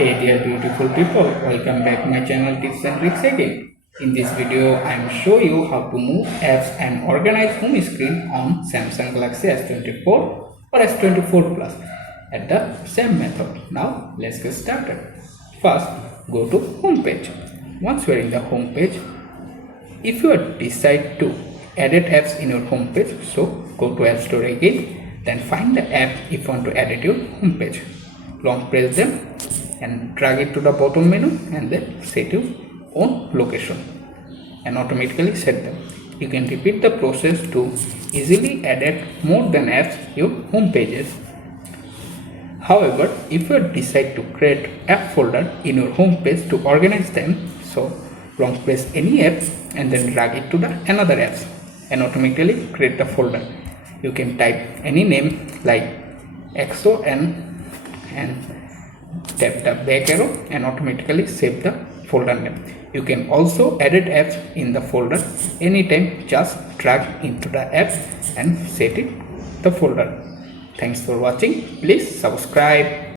Hey dear beautiful people, welcome back to my channel Tips and Tricks again. In this video, I am show you how to move apps and organize home screen on Samsung Galaxy S24 or S24 Plus at the same method. Now let's get started. First, go to home page. Once you are in the home page, if you decide to edit apps in your home page, so go to App Store again, then find the app if you want to edit your home page. Long press them and drag it to the bottom menu and then set your own location and automatically set them. You can repeat the process to easily edit more than apps your home pages. However, if you decide to create app folder in your home page to organize them, so long press any app and then drag it to the another apps and automatically create the folder. You can type any name like XON and tap the back arrow and automatically save the folder name. You can also edit apps in the folder anytime. Just drag into the app and set it the folder. Thanks for watching. Please subscribe.